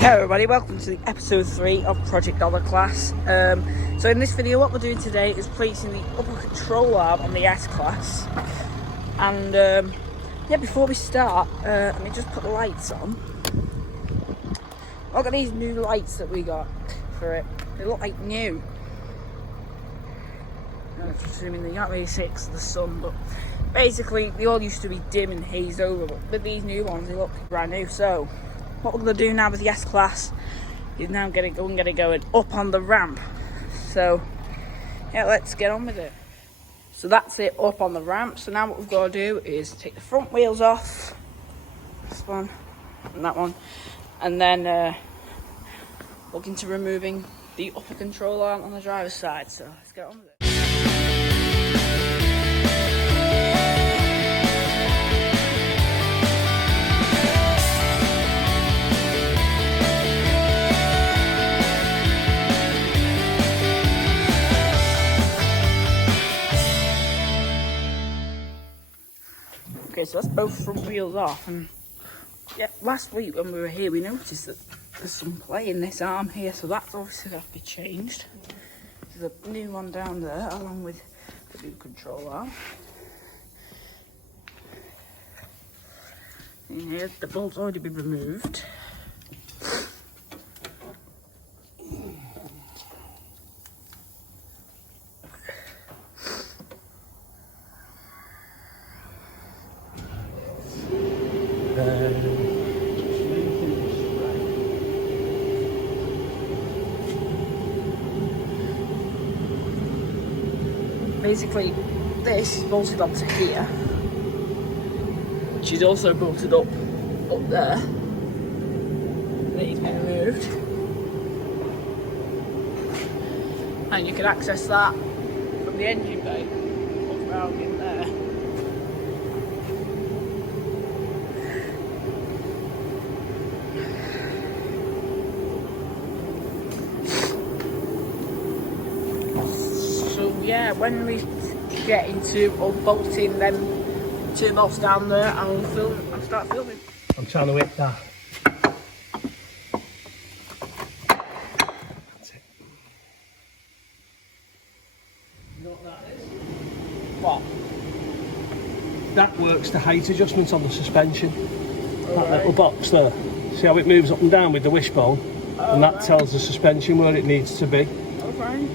Hey everybody, welcome to the episode 3 of Project Dollar Class. So in this video what we're doing today is placing the upper control arm on the S-Class. And yeah, before we start, let me just put the lights on. Look at these new lights that we got for it. They look like new. I'm assuming they can't really see it 'cause of the sun, but basically they all used to be dim and hazed over, but with these new ones they look brand new. So what we're going to do now with the S-Class is now get it going up on the ramp. So yeah, let's get on with it. So that's it, up on the ramp. So now what we've got to do is take the front wheels off, this one and that one, and then look into removing the upper control arm on the driver's side. So let's get on with it. Okay, so that's both front wheels off, and yeah, last week when we were here we noticed that there's some play in this arm here, so that's obviously going to be changed. There's a new one down there along with the new control arm. And here, the bolt's already been removed. Basically, this is bolted onto here, which is also bolted up there. That needs to be removed, and you can access that from the engine bay up round in there. Yeah, when we get into unbolting them two bolts down there, I'll start filming. I'm trying to whip that. That's it. You know what that is? What? That works the height adjustments on the suspension. That little box there. See how it moves up and down with the wishbone? And that tells the suspension where it needs to be. Okay.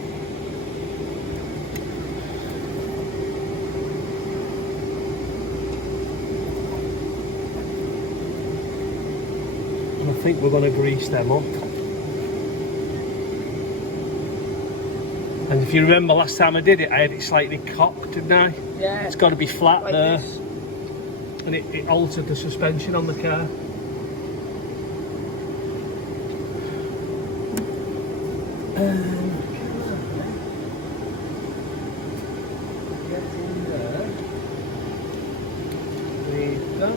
I think we're going to grease them up. And if you remember last time I did it, I had it slightly cocked, didn't I? Yeah. It's got to be flat like there. This. And it altered the suspension on the car. Get in there. Leave that.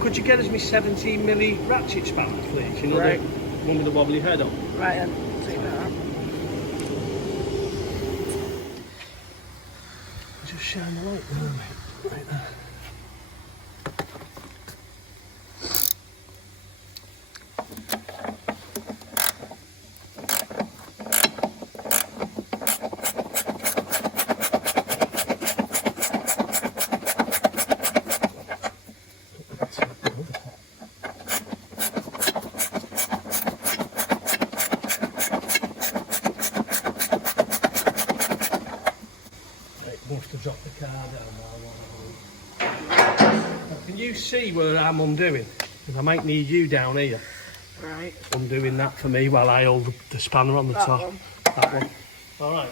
Could you get us me 17mm ratchet spanner, please? You know, right. The one with the wobbly head on. Right then, take that out. Just shine the light there, mate. Right there. To drop the car down now. Can you see where I'm undoing? Because I might need you down here. Right. Undoing that for me while I hold the spanner on the top. One. That one. Alright.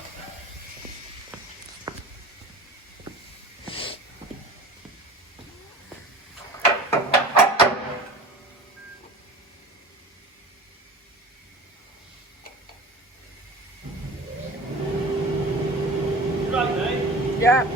Right, mate? Yeah.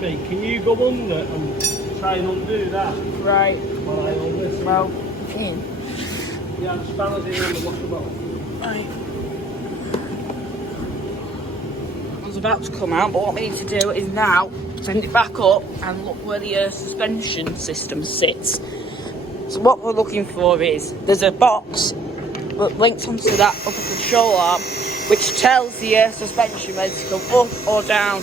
me, can you go under and try and undo that? Right. While I hold this. Well, Yeah, the spanner's in on the washer bottle. right. I was about to come out, but what we need to do is now send it back up and look where the suspension system sits. So what we're looking for is, there's a box that links onto that upper control arm, which tells the air suspension whether to go up or down.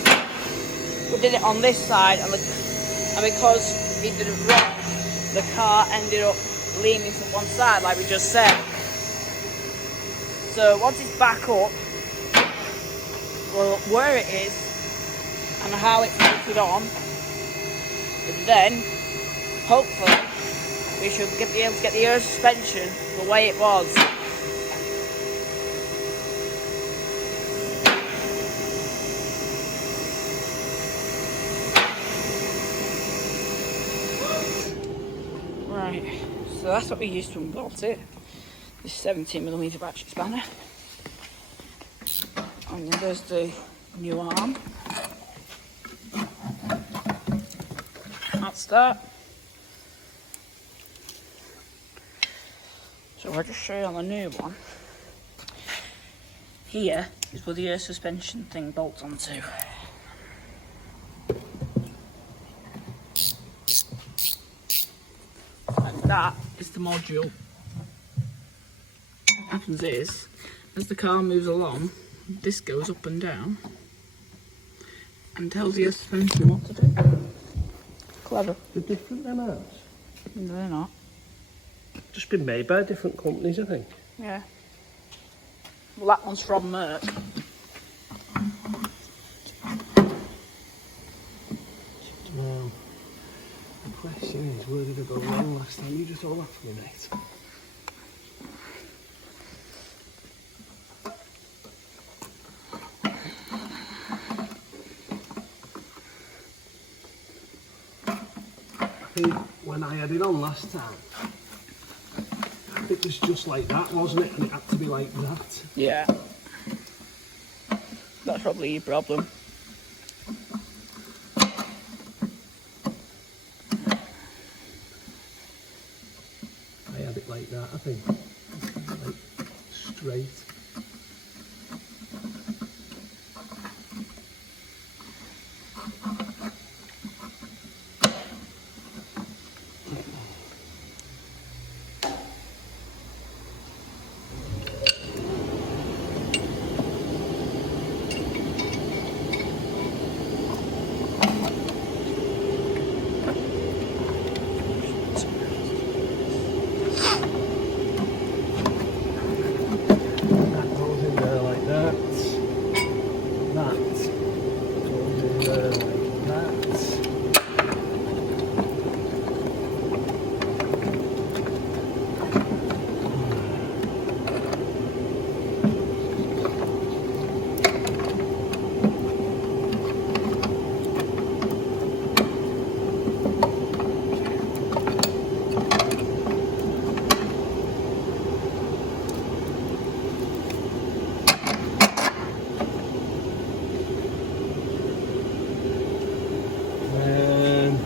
We did it on this side, and because it didn't rock, the car ended up leaning to one side, like we just said. So once it's back up, well, where it is and how it's mounted on, and then hopefully we should be able to get the air suspension the way it was. Right, so that's what we used to unbolt it. This 17mm ratchet spanner. And then there's the new arm. That's that. So I'll just show you on the new one. Here is where the air suspension thing bolts onto. And that is the module. What happens is, as the car moves along, this goes up and down and tells the air suspension what to do. Clever. They're different, them ours. No, they're not. Just been made by different companies, I think. Yeah. Well, that one's from Merck. Now, the question is, where did I go wrong last time? You just all that for me, mate. I think when I had it on last time, it was just like that, wasn't it? And it had to be like that. Yeah. That's probably your problem. I had it like that, I think. Like straight.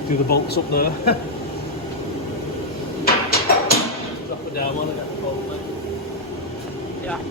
Do the bolts up there. Drop it down one and get the bolt, mate. Yeah.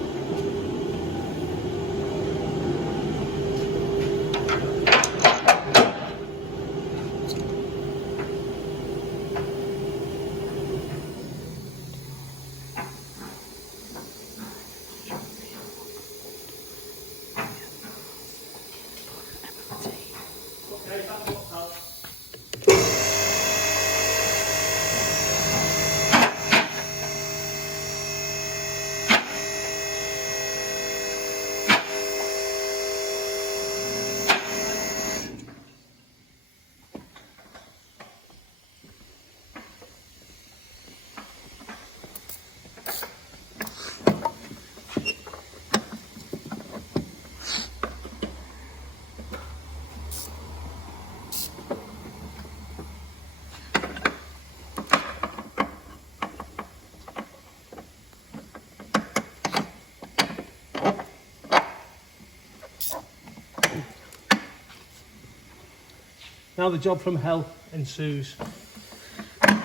Now the job from hell ensues.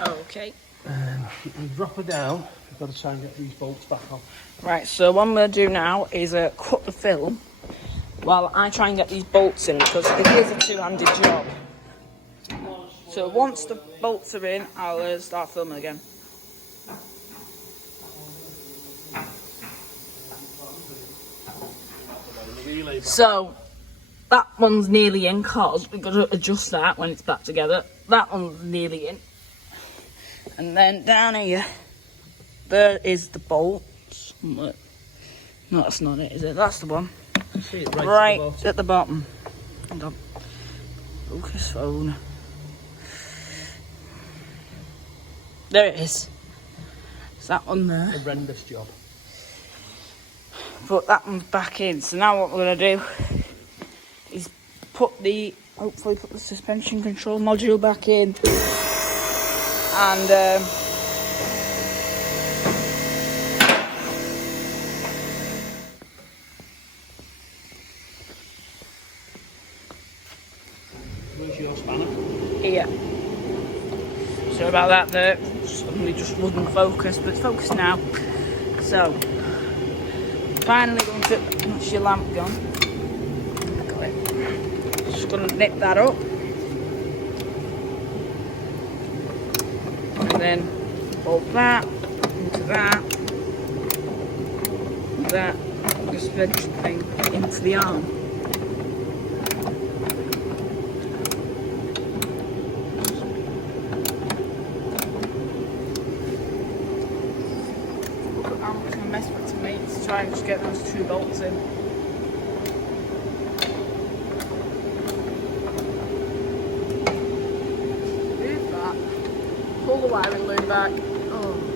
Okay. You drop her down. We've got to try and get these bolts back on. Right, so what I'm going to do now is cut the film while I try and get these bolts in, because it is a two-handed job. So once the bolts are in, I'll start filming again. So that one's nearly in, cause we've got to adjust that when it's back together. That one's nearly in. And then down here, there is the bolts. No, that's not it, is it? That's the one. See it Right at the bottom. Hang on. Focus phone. There it is. It's that one there. Horrendous job. Put that one back in. So now what we're going to do is hopefully put the suspension control module back in. And where's your spanner? here. So about that there, suddenly just wouldn't focus, but it's focused now. So, finally going to, that's your lamp gone. Got it. Just going to nip that up. And then bolt that into that. That suspension thing into the arm. Mess with to me to try and just get those two bolts in. Do that. Pull the wiring loom back. Oh.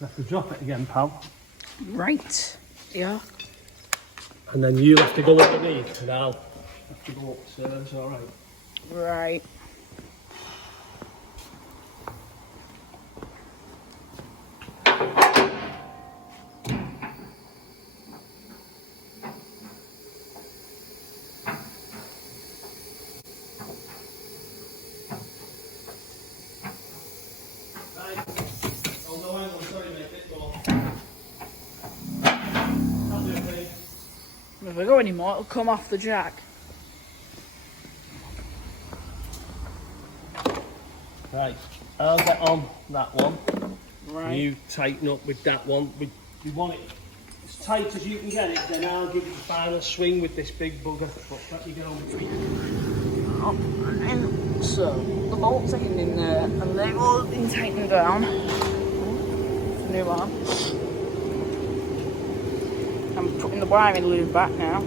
Have to drop it again, pal. Right. Yeah. And then you have to go underneath, and I'll have to go upstairs, alright? Right. If I go anymore, it'll come off the jack. Right, I'll get on that one. Right. You tighten up with that one. We want it as tight as you can get it, then I'll give you the final swing with this big bugger. But let me get on with it. Up and in. So, the bolts are in there, and they've all been tightened down. New one. I'm putting the wiring loom back now.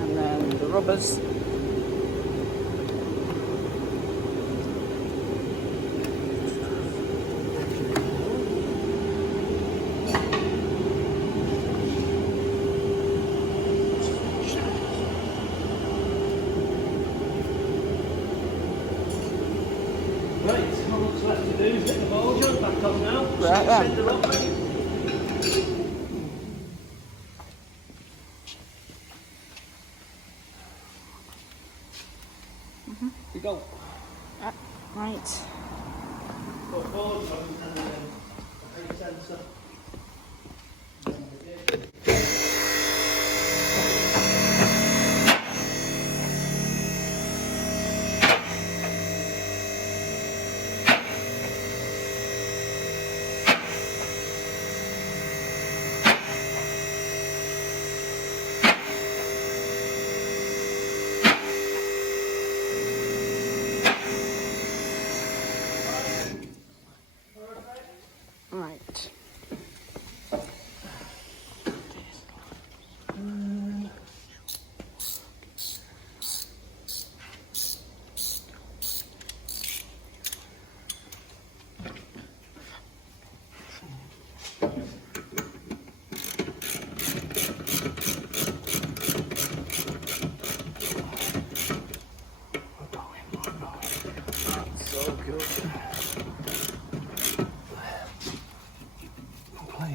And then the rubbers. Right, all that's left to do is get the ball joint back on now. Right, Send her up, mate. You go. Right. Put ball joint and then the height sensor.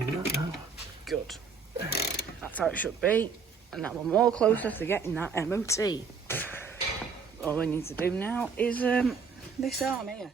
even that now. Good. That's how it should be. And now we're more closer to getting that MOT. All we need to do now is this arm here.